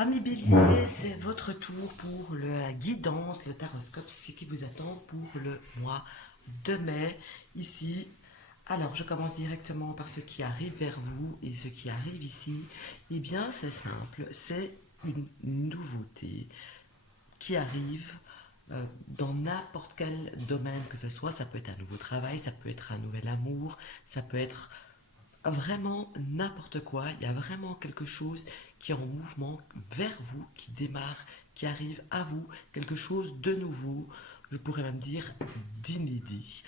Ami Bélier, c'est votre tour pour la guidance, le taroscope, ce qui vous attend pour le mois de mai ici. Alors, je commence directement par ce qui arrive vers vous et ce qui arrive ici. Eh bien, c'est simple, c'est une nouveauté qui arrive dans n'importe quel domaine que ce soit. Ça peut être un nouveau travail, ça peut être un nouvel amour, ça peut être vraiment n'importe quoi. Il y a vraiment quelque chose qui est en mouvement vers vous, qui démarre, qui arrive à vous, quelque chose de nouveau, je pourrais même dire d'inédit.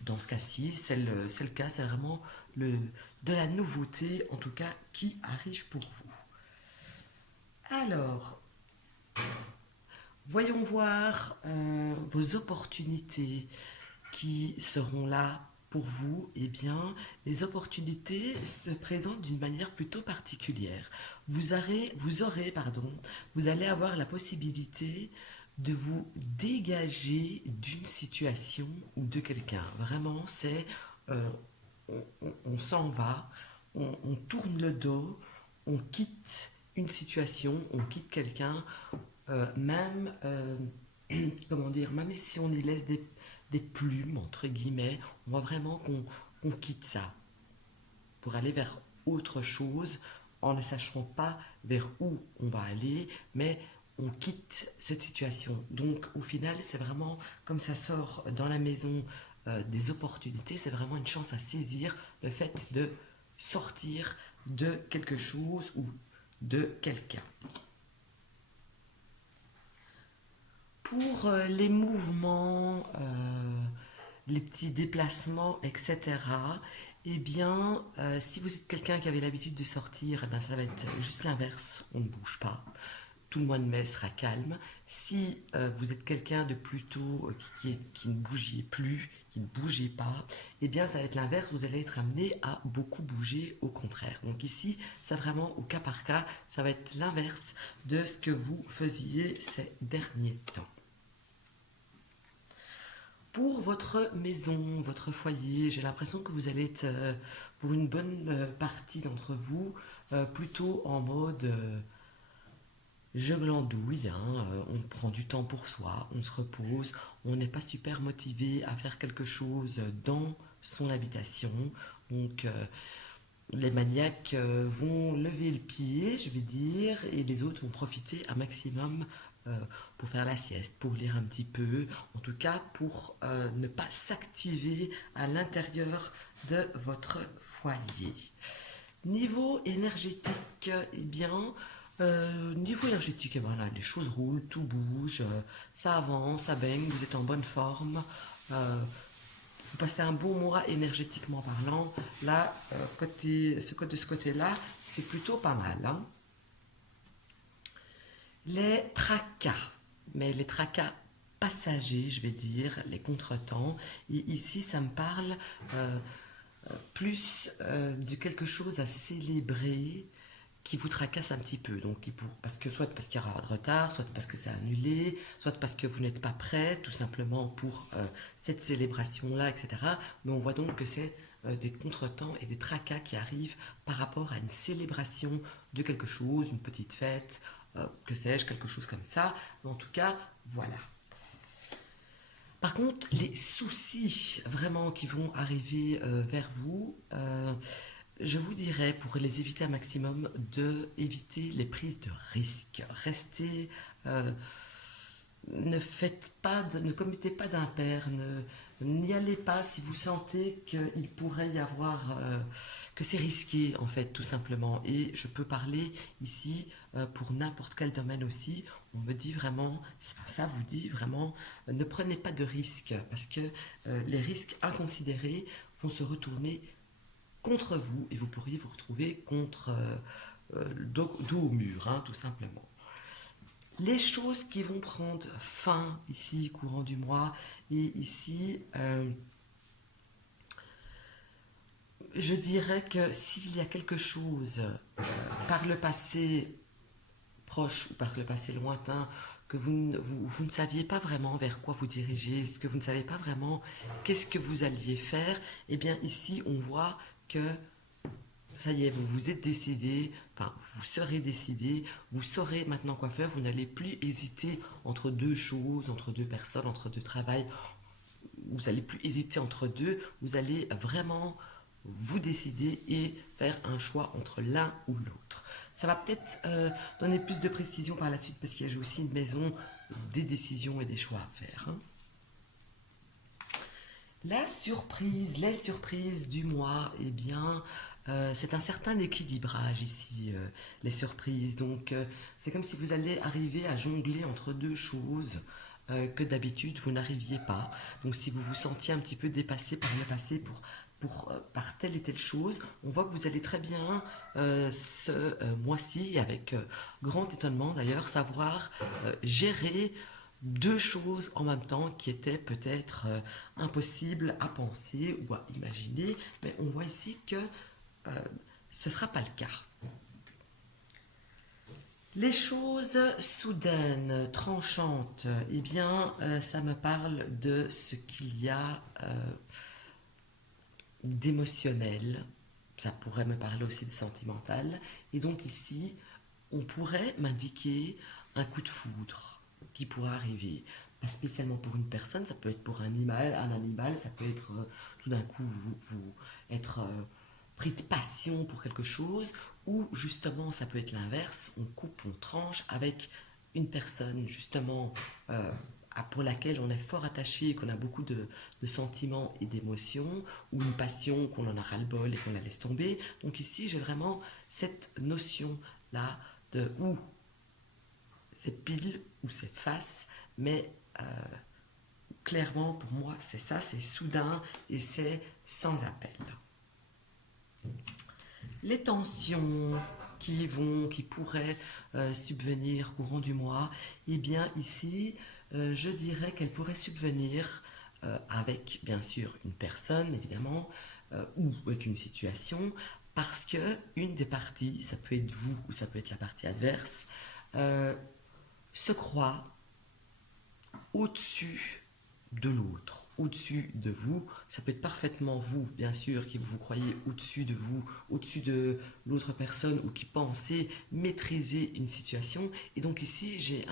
Dans ce cas-ci, c'est le cas, c'est vraiment de la nouveauté, en tout cas, qui arrive pour vous. Alors, voyons voir vos opportunités qui seront là pour vous. Eh bien, les opportunités se présentent d'une manière plutôt particulière. Vous allez avoir la possibilité de vous dégager d'une situation ou de quelqu'un. Vraiment, c'est euh, on s'en va, on tourne le dos, on quitte une situation, on quitte quelqu'un, même comment dire, même si on y laisse des plumes, entre guillemets, on voit vraiment qu'on quitte ça pour aller vers autre chose en ne sachant pas vers où on va aller, mais on quitte cette situation. Donc au final, c'est vraiment comme ça sort dans la maison des opportunités, c'est vraiment une chance à saisir, le fait de sortir de quelque chose ou de quelqu'un. Pour les mouvements, les petits déplacements, etc., eh bien, si vous êtes quelqu'un qui avait l'habitude de sortir, eh bien, ça va être juste l'inverse, on ne bouge pas. Tout le mois de mai sera calme. Si vous êtes quelqu'un de plutôt qui ne bougiez plus, qui ne bougez pas, eh bien ça va être l'inverse, vous allez être amené à beaucoup bouger au contraire. Donc ici, ça vraiment au cas par cas, ça va être l'inverse de ce que vous faisiez ces derniers temps. Pour votre maison, votre foyer, j'ai l'impression que vous allez être, pour une bonne partie d'entre vous, plutôt en mode je glandouille, hein, on prend du temps pour soi, on se repose, on n'est pas super motivé à faire quelque chose dans son habitation. Donc les maniaques vont lever le pied, je vais dire, et les autres vont profiter un maximum euh, pour faire la sieste, pour lire un petit peu, en tout cas pour ne pas s'activer à l'intérieur de votre foyer. Niveau énergétique, eh bien, niveau énergétique, eh ben là, les choses roulent, tout bouge, ça avance, ça baigne, vous êtes en bonne forme. Vous passez un bon mois énergétiquement parlant. Là, de ce côté-là, c'est plutôt pas mal, hein. Les tracas, mais les tracas passagers, je vais dire, les contretemps. Et ici, ça me parle plus de quelque chose à célébrer qui vous tracasse un petit peu. Donc, parce que soit parce qu'il y aura de retard, soit parce que c'est annulé, soit parce que vous n'êtes pas prêt, tout simplement pour cette célébration-là, etc. Mais on voit donc que c'est des contretemps et des tracas qui arrivent par rapport à une célébration de quelque chose, une petite fête, que sais-je, quelque chose comme ça. Mais en tout cas, voilà. Par contre, les soucis vraiment qui vont arriver vers vous, je vous dirais, pour les éviter un maximum, de éviter les prises de risques. Restez, euh, ne commettez pas d'impair, n'y allez pas si vous sentez qu'il pourrait y avoir, que c'est risqué en fait, tout simplement. Et je peux parler ici pour n'importe quel domaine aussi. On me dit vraiment, ça vous dit vraiment, ne prenez pas de risques parce que les risques inconsidérés vont se retourner contre vous et vous pourriez vous retrouver contre dos au mur, hein, tout simplement. Les choses qui vont prendre fin ici, courant du mois, et ici, je dirais que s'il y a quelque chose par le passé proche ou par le passé lointain que vous ne saviez pas vraiment vers quoi vous diriger, ce que vous ne savez pas vraiment qu'est-ce que vous alliez faire, eh bien ici on voit que Ça y est, vous vous êtes décidé, enfin, vous serez décidé, vous saurez maintenant quoi faire, vous n'allez plus hésiter entre deux choses, entre deux personnes, entre deux travails, vous n'allez plus hésiter entre deux, vous allez vraiment vous décider et faire un choix entre l'un ou l'autre. Ça va peut-être donner plus de précision par la suite parce qu'il y a aussi une maison, des décisions et des choix à faire, hein. La surprise, les surprises du mois, eh bien, c'est un certain équilibrage ici, les surprises. Donc, c'est comme si vous allez arriver à jongler entre deux choses que d'habitude vous n'arriviez pas. Donc, si vous vous sentiez un petit peu dépassé par le passé par telle et telle chose, on voit que vous allez très bien ce mois-ci, avec grand étonnement d'ailleurs, savoir gérer deux choses en même temps qui étaient peut-être impossibles à penser ou à imaginer, mais on voit ici que ce ne sera pas le cas. Les choses soudaines, tranchantes, eh bien, ça me parle de ce qu'il y a d'émotionnel. Ça pourrait me parler aussi de sentimental. Et donc ici, on pourrait m'indiquer un coup de foudre qui pourrait arriver. Pas spécialement pour une personne, ça peut être pour un animal, ça peut être tout d'un coup vous être pris de passion pour quelque chose, ou justement ça peut être l'inverse, on coupe, on tranche avec une personne justement pour laquelle on est fort attaché, qu'on a beaucoup de sentiments et d'émotions, ou une passion qu'on en a ras-le-bol et qu'on la laisse tomber. Donc ici j'ai vraiment cette notion-là de où c'est pile ou c'est face, mais clairement pour moi c'est ça, c'est soudain et c'est sans appel. Les tensions qui pourraient subvenir courant du mois, eh bien ici, je dirais qu'elles pourraient subvenir avec bien sûr une personne évidemment ou avec une situation, parce que une des parties, ça peut être vous ou ça peut être la partie adverse, euh, se croit au-dessus de l'autre, au-dessus de vous. Ça peut être parfaitement vous, bien sûr, qui vous croyez au-dessus de vous, au-dessus de l'autre personne, ou qui pensez maîtriser une situation. Et donc ici, j'ai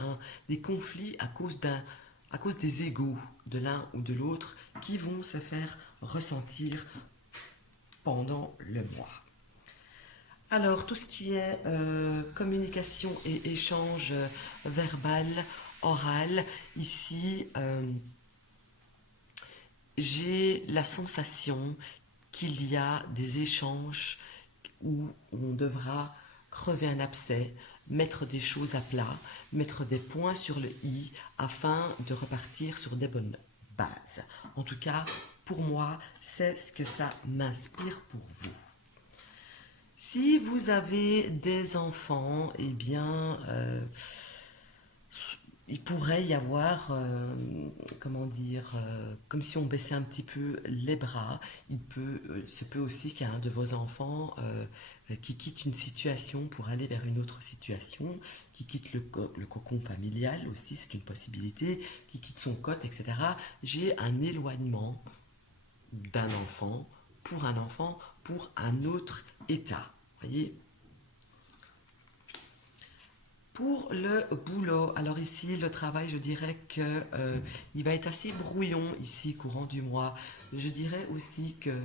des conflits à cause des égos de l'un ou de l'autre qui vont se faire ressentir pendant le mois. Alors, tout ce qui est communication et échange verbal, oral, ici, j'ai la sensation qu'il y a des échanges où on devra crever un abcès, mettre des choses à plat, mettre des points sur le i afin de repartir sur des bonnes bases. En tout cas, pour moi, c'est ce que ça m'inspire pour vous. Si vous avez des enfants, eh bien, il pourrait y avoir, comment dire, comme si on baissait un petit peu les bras. Se peut aussi qu'il y ait un de vos enfants qui quitte une situation pour aller vers une autre situation, qui quitte le cocon familial aussi, c'est une possibilité, qui quitte son cote, etc. J'ai un éloignement d'un enfant pour un autre état. Voyez. Pour le boulot, alors ici, le travail, je dirais que il va être assez brouillon ici, courant du mois. Je dirais aussi que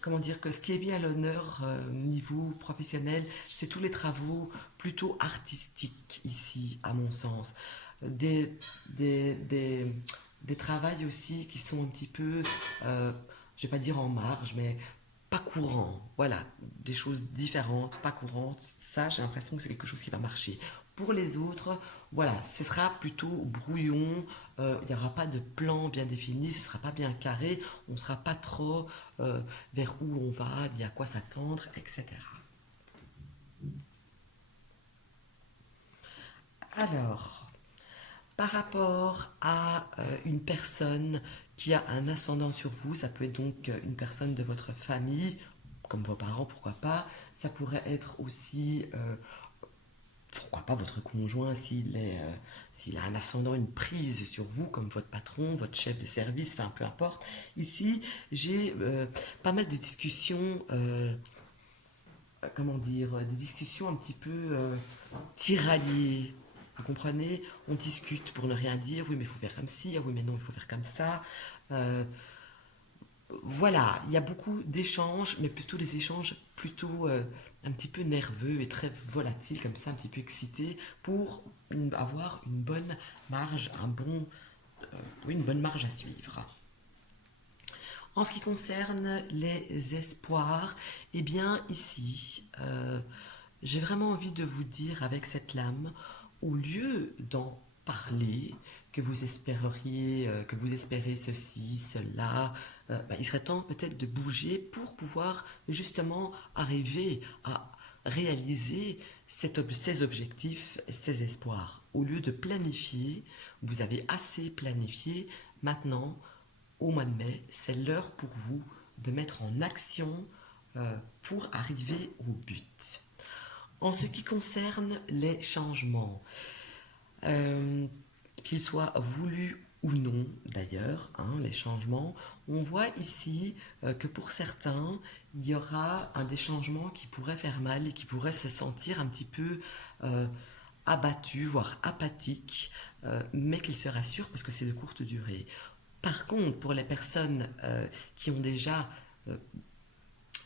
comment dire, que ce qui est mis à l'honneur niveau professionnel, c'est tous les travaux plutôt artistiques ici, à mon sens. Des, des, des, des travails aussi qui sont un petit peu, je vais pas dire en marge, mais pas courants. Voilà, des choses différentes, pas courantes. Ça, j'ai l'impression que c'est quelque chose qui va marcher. Pour les autres, voilà, ce sera plutôt brouillon. Il n'y aura pas de plan bien défini, ce ne sera pas bien carré. On ne sera pas trop vers où on va, ni à quoi s'attendre, etc. Alors, par rapport à une personne qui a un ascendant sur vous, ça peut être donc une personne de votre famille, comme vos parents, pourquoi pas. Ça pourrait être aussi pourquoi pas votre conjoint s'il a un ascendant, une prise sur vous, comme votre patron, votre chef de service, enfin peu importe. Ici, j'ai pas mal de discussions, comment dire, des discussions un petit peu tiraillées. Vous comprenez? On discute pour ne rien dire. Oui, mais il faut faire comme ci. Ah oui, mais non, il faut faire comme ça. Euh, voilà, il y a beaucoup d'échanges, mais plutôt des échanges plutôt un petit peu nerveux et très volatiles, comme ça, un petit peu excités, pour avoir une bonne marge, oui, une bonne marge à suivre. En ce qui concerne les espoirs, eh bien ici, j'ai vraiment envie de vous dire avec cette lame, au lieu d'en parler, que vous espérez ceci, cela, il serait temps peut-être de bouger pour pouvoir justement arriver à réaliser ces objectifs, ces espoirs. Au lieu de planifier, vous avez assez planifié, maintenant, au mois de mai, c'est l'heure pour vous de mettre en action pour arriver au but. En ce qui concerne les changements, euh, qu'ils soient voulus ou non d'ailleurs, hein, les changements, on voit ici que pour certains, il y aura un des changements qui pourrait faire mal et qui pourrait se sentir un petit peu abattu, voire apathique, mais qu'ils se rassurent parce que c'est de courte durée. Par contre, pour les personnes qui ont déjà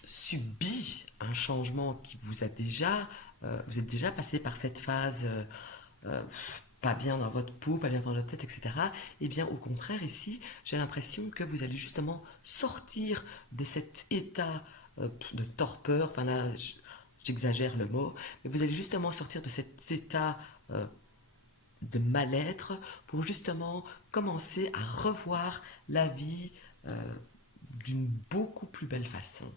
subi un changement qui vous a déjà, vous êtes déjà passé par cette phase euh, pas bien dans votre peau, pas bien dans votre tête, etc. Eh bien, au contraire, ici, j'ai l'impression que vous allez justement sortir de cet état de torpeur, enfin là, j'exagère le mot, mais vous allez justement sortir de cet état de mal-être pour justement commencer à revoir la vie d'une beaucoup plus belle façon.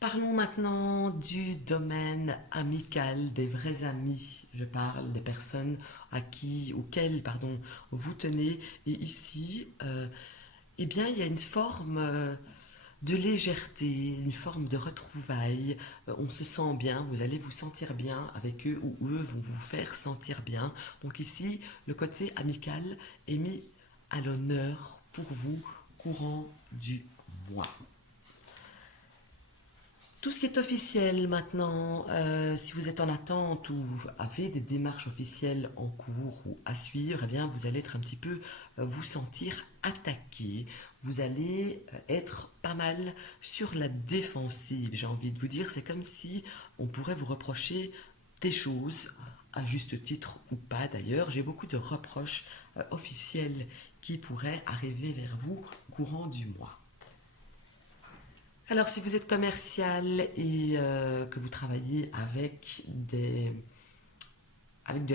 Parlons maintenant du domaine amical, des vrais amis. Je parle des personnes auxquelles, pardon, vous tenez. Et ici, eh bien, il y a une forme de légèreté, une forme de retrouvailles. On se sent bien, vous allez vous sentir bien avec eux ou eux vont vous faire sentir bien. Donc ici, le côté amical est mis à l'honneur pour vous courant du mois. Tout ce qui est officiel maintenant, si vous êtes en attente ou avez des démarches officielles en cours ou à suivre, eh bien vous allez être un petit peu vous sentir attaqué. Vous allez être pas mal sur la défensive. J'ai envie de vous dire, c'est comme si on pourrait vous reprocher des choses, à juste titre ou pas d'ailleurs. J'ai beaucoup de reproches officiels qui pourraient arriver vers vous courant du mois. Alors, si vous êtes commercial et que vous travaillez avec de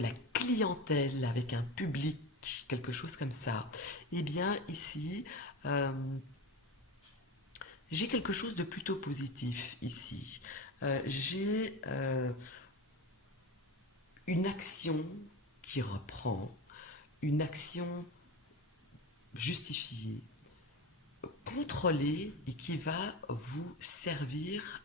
la clientèle, avec un public, quelque chose comme ça, eh bien, ici, euh, j'ai quelque chose de plutôt positif ici. J'ai une action qui reprend, une action justifiée, contrôlée et qui va vous servir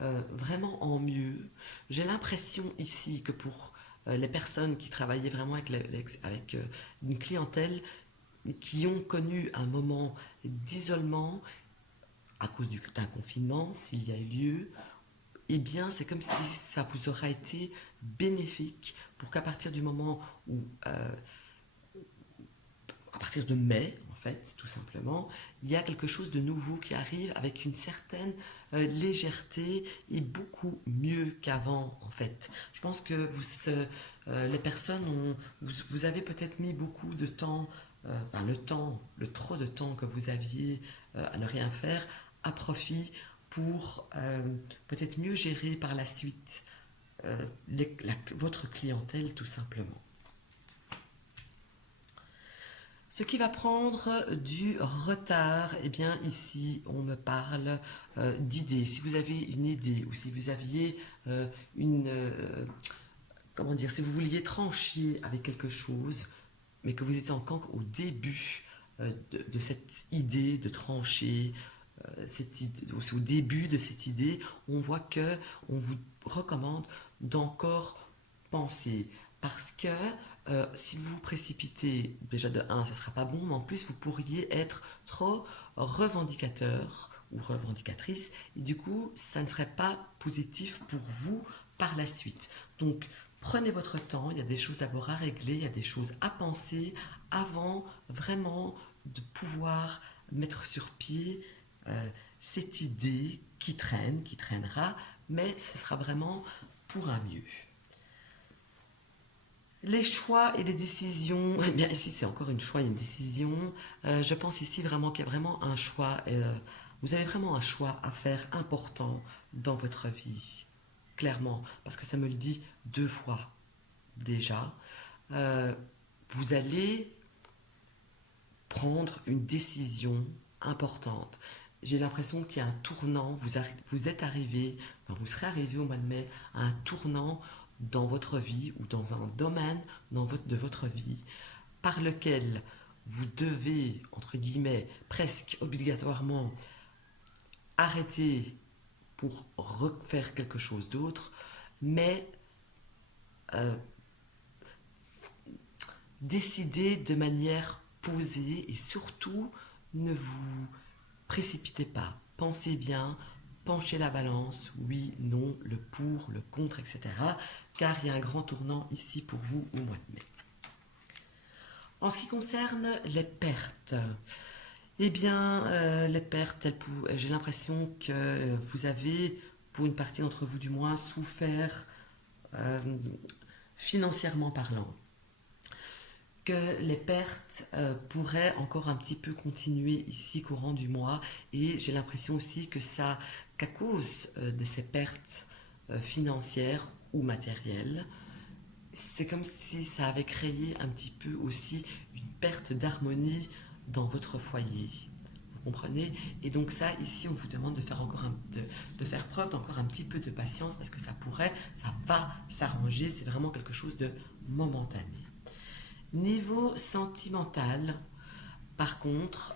vraiment en mieux. J'ai l'impression ici que pour les personnes qui travaillaient vraiment avec une clientèle qui ont connu un moment d'isolement à cause d'un confinement, s'il y a eu lieu, eh bien c'est comme si ça vous aura été bénéfique pour qu'à partir du moment où à partir de mai, en fait, tout simplement, il y a quelque chose de nouveau qui arrive avec une certaine légèreté et beaucoup mieux qu'avant, en fait. Je pense que les personnes vous avez peut-être mis beaucoup de temps, enfin, le trop de temps que vous aviez à ne rien faire, à profit pour peut-être mieux gérer par la suite votre clientèle, tout simplement. Ce qui va prendre du retard, eh bien ici on me parle d'idées. Si vous avez une idée ou si vous aviez comment dire, si vous vouliez trancher avec quelque chose, mais que vous étiez encore au début de cette idée de trancher, au début de cette idée, on voit que on vous recommande d'encore penser. Parce que si vous vous précipitez, déjà de un, ce ne sera pas bon, mais en plus, vous pourriez être trop revendicateur ou revendicatrice, et du coup, ça ne serait pas positif pour vous par la suite. Donc, prenez votre temps, il y a des choses d'abord à régler, il y a des choses à penser avant vraiment de pouvoir mettre sur pied euh, cette idée qui traîne, qui traînera, mais ce sera vraiment pour un mieux. Les choix et les décisions, eh bien ici c'est encore une choix et une décision. Je pense ici vraiment qu'il y a vraiment un choix. Vous avez vraiment un choix à faire important dans votre vie, clairement, parce que ça me le dit deux fois déjà. Euh, vous allez prendre une décision importante. J'ai l'impression qu'il y a un tournant, vous êtes arrivé, enfin, vous serez arrivé au mois de mai à un tournant dans votre vie ou dans un domaine de votre vie par lequel vous devez, entre guillemets, presque obligatoirement arrêter pour refaire quelque chose d'autre, mais euh, décider de manière posée et surtout ne vous précipitez pas. Pensez bien, penchez la balance, oui, non, le pour, le contre, etc. Car il y a un grand tournant ici pour vous au mois de mai. En ce qui concerne les pertes, eh bien, les pertes, j'ai l'impression que vous avez, pour une partie d'entre vous du moins, souffert euh, financièrement parlant. Que les pertes pourraient encore un petit peu continuer ici courant du mois et j'ai l'impression aussi que ça, qu'à cause de ces pertes financières ou matérielles, c'est comme si ça avait créé un petit peu aussi une perte d'harmonie dans votre foyer. Vous comprenez? Et donc ça, ici, on vous demande de faire de faire preuve d'encore un petit peu de patience parce que ça va s'arranger. C'est vraiment quelque chose de momentané. Niveau sentimental, par contre,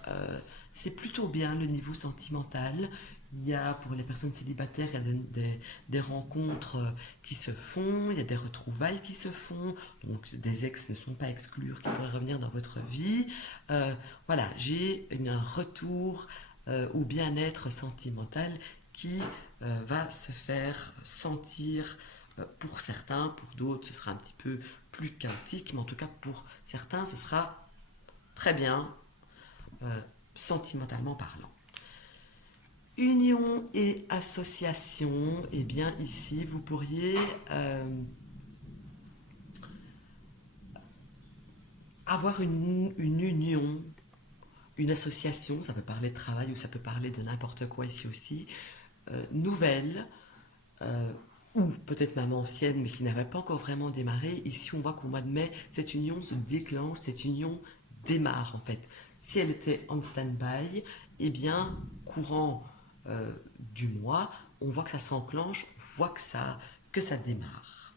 c'est plutôt bien le niveau sentimental. Il y a, pour les personnes célibataires, il y a des rencontres qui se font, il y a des retrouvailles qui se font, donc des ex ne sont pas exclus qui pourraient revenir dans votre vie. Voilà, j'ai un retour au bien-être sentimental qui va se faire sentir pour certains, pour d'autres ce sera un petit peu plus chaotique, mais en tout cas pour certains ce sera très bien sentimentalement parlant. Union et association, eh bien ici vous pourriez avoir une union, une association, ça peut parler de travail ou ça peut parler de n'importe quoi ici aussi, nouvelle, euh, ou peut-être même ancienne mais qui n'avait pas encore vraiment démarré. Ici on voit qu'au mois de mai, cette union se déclenche, cette union démarre en fait. Si elle était en stand-by, eh bien courant du mois, on voit que ça s'enclenche, on voit que ça démarre.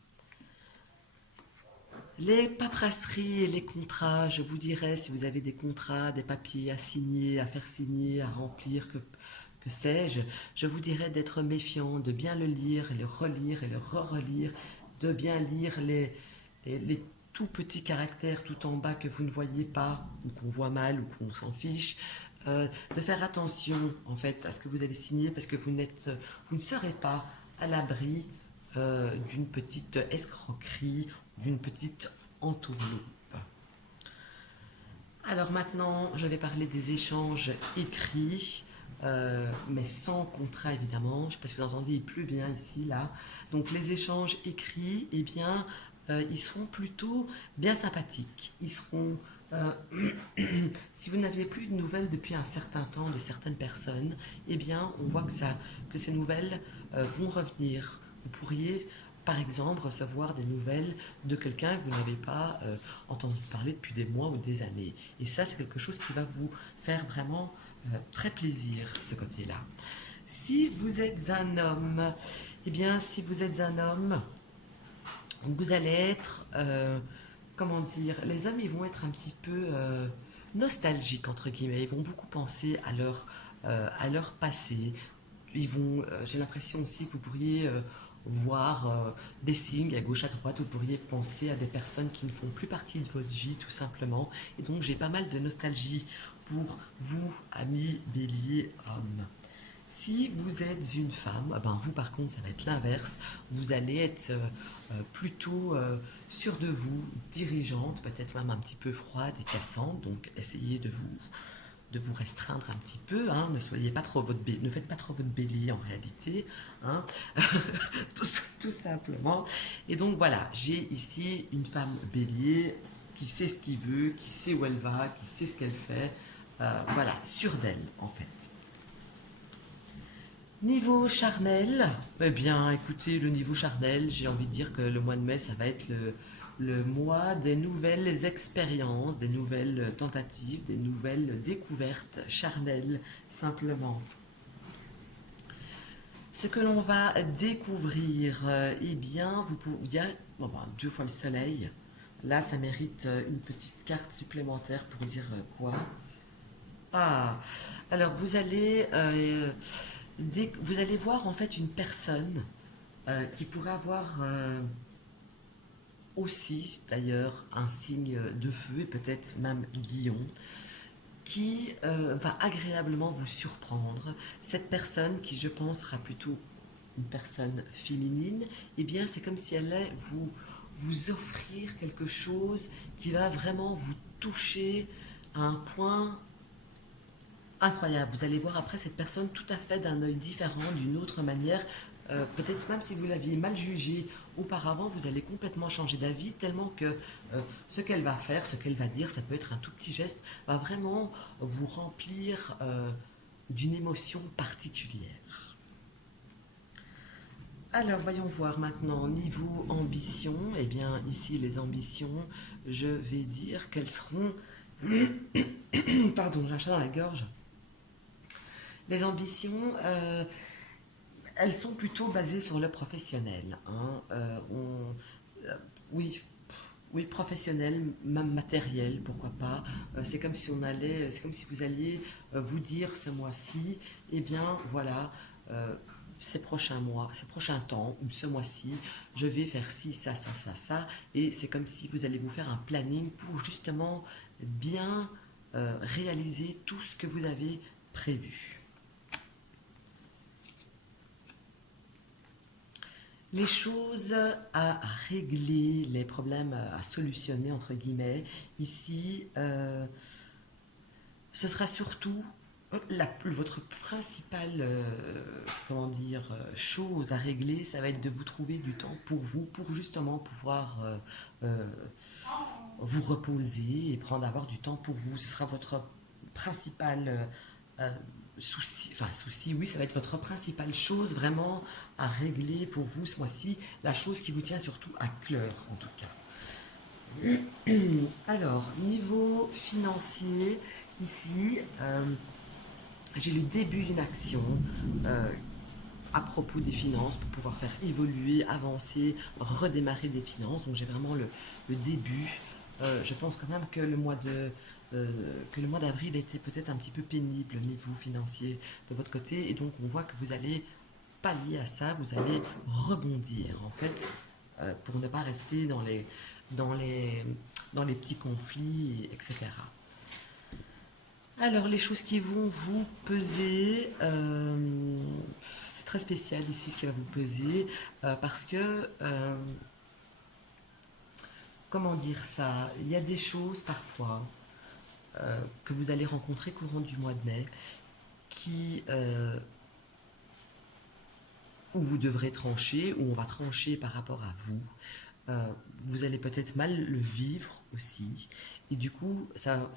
Les paperasseries et les contrats, je vous dirais, si vous avez des contrats, des papiers à signer, à faire signer, à remplir, que sais-je, je vous dirais d'être méfiant, de bien le lire, et le relire et le re-relire, de bien lire les tout petits caractères tout en bas que vous ne voyez pas, ou qu'on voit mal, ou qu'on s'en fiche, de faire attention en fait à ce que vous allez signer parce que vous ne serez pas à l'abri d'une petite escroquerie, d'une petite entourloupe. Alors maintenant, je vais parler des échanges écrits, mais sans contrat évidemment. Je ne sais pas si vous entendez, il pleut bien ici, là. Donc les échanges écrits, eh bien, ils seront plutôt bien sympathiques. Ils seront, si vous n'aviez plus de nouvelles depuis un certain temps de certaines personnes, eh bien, on voit que ces nouvelles vont revenir. Vous pourriez par exemple, recevoir des nouvelles de quelqu'un que vous n'avez pas entendu parler depuis des mois ou des années. Et ça, c'est quelque chose qui va vous faire vraiment très plaisir, ce côté-là. Si vous êtes un homme, eh bien, si vous êtes un homme, vous allez être, comment dire, les hommes, ils vont être un petit peu nostalgiques, entre guillemets. Ils vont beaucoup penser à leur à leur passé. J'ai l'impression aussi que vous pourriez voir des signes à gauche, à droite, vous pourriez penser à des personnes qui ne font plus partie de votre vie tout simplement. Et donc j'ai pas mal de nostalgie pour vous, amis bélier hommes. Si vous êtes une femme, ben vous par contre ça va être l'inverse, vous allez être plutôt sûre de vous, dirigeante, peut-être même un petit peu froide et cassante, donc essayez de vous restreindre un petit peu, hein, ne soyez pas trop ne faites pas trop votre bélier en réalité, hein, tout, tout simplement. Et donc voilà, j'ai ici une femme bélier qui sait ce qu'il veut, qui sait où elle va, qui sait ce qu'elle fait, voilà, sûre d'elle en fait. Niveau charnel, eh bien écoutez, le niveau charnel, j'ai envie de dire que le mois de mai, ça va être le mois des nouvelles expériences, des nouvelles tentatives, des nouvelles découvertes charnelles, simplement. Ce que l'on va découvrir, eh bien, il y a bon, bah, deux fois le soleil. Là, ça mérite une petite carte supplémentaire pour dire quoi. Ah, alors vous allez voir en fait une personne qui pourrait avoir aussi d'ailleurs un signe de feu et peut-être même lion qui va agréablement vous surprendre. Cette personne qui je pense sera plutôt une personne féminine, eh bien c'est comme si elle allait vous offrir quelque chose qui va vraiment vous toucher à un point incroyable. Vous allez voir après cette personne tout à fait d'un œil différent, d'une autre manière. Peut-être même si vous l'aviez mal jugée auparavant, vous allez complètement changer d'avis, tellement que ce qu'elle va faire, ce qu'elle va dire, ça peut être un tout petit geste, va vraiment vous remplir d'une émotion particulière. Alors voyons voir maintenant, niveau ambition, eh bien ici les ambitions, je vais dire qu'elles seront... Pardon, j'ai un chat dans la gorge. Les ambitions, elles sont plutôt basées sur le professionnel, hein. Oui, oui, professionnel, même matériel, pourquoi pas. C'est comme si vous alliez vous dire ce mois-ci, eh bien voilà, euh, ces prochains mois, ces prochains temps, ou ce mois-ci, je vais faire ci, ça, et c'est comme si vous allez vous faire un planning pour justement bien réaliser tout ce que vous avez prévu. Les choses à régler, les problèmes à solutionner, entre guillemets, ici, ce sera surtout votre principale comment dire, chose à régler, ça va être de vous trouver du temps pour vous, pour justement pouvoir euh, vous reposer et prendre avoir du temps pour vous. Ce sera votre principal souci, enfin souci, oui, ça va être votre principale chose vraiment à régler pour vous ce mois-ci, la chose qui vous tient surtout à cœur en tout cas. Alors, niveau financier, ici, j'ai le début d'une action euh, à propos des finances pour pouvoir faire évoluer, avancer, redémarrer des finances. Donc j'ai vraiment le début. Je pense quand même que que le mois d'avril était peut-être un petit peu pénible au niveau financier de votre côté. Et donc on voit que vous allez pallier à ça, vous allez rebondir en fait pour ne pas rester dans les, dans les petits conflits, etc. Alors, les choses qui vont vous peser, c'est très spécial ici ce qui va vous peser, parce que, comment dire ça, il y a des choses parfois que vous allez rencontrer courant du mois de mai qui, où vous devrez trancher, où on va trancher par rapport à vous. Euh, Vous allez peut-être mal le vivre aussi. Et du coup, ça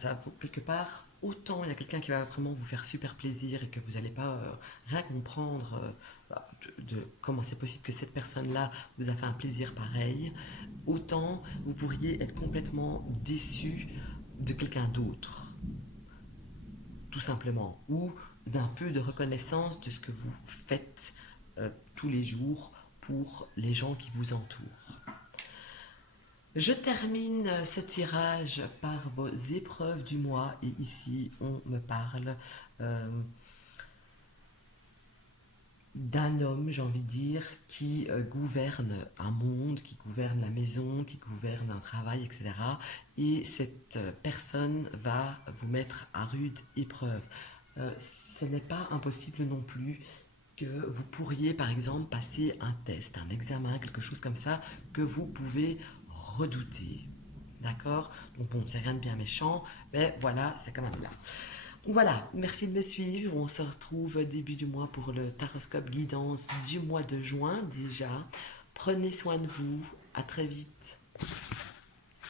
quelque part, autant il y a quelqu'un qui va vraiment vous faire super plaisir et que vous n'allez pas rien comprendre de comment c'est possible que cette personne-là vous a fait un plaisir pareil, autant vous pourriez être complètement déçu de quelqu'un d'autre, tout simplement, ou d'un peu de reconnaissance de ce que vous faites tous les jours pour les gens qui vous entourent. Je termine ce tirage par vos épreuves du mois et ici on me parle euh, d'un homme, j'ai envie de dire, qui gouverne un monde, qui gouverne la maison, qui gouverne un travail, etc. Et cette personne va vous mettre à rude épreuve. Ce n'est pas impossible non plus que vous pourriez, par exemple, passer un test, un examen, quelque chose comme ça, que vous pouvez redouter. D'accord? Donc bon, c'est rien de bien méchant, mais voilà, c'est quand même là. Donc voilà, merci de me suivre. On se retrouve début du mois pour le Taroscope Guidance du mois de juin déjà. Prenez soin de vous. À très vite.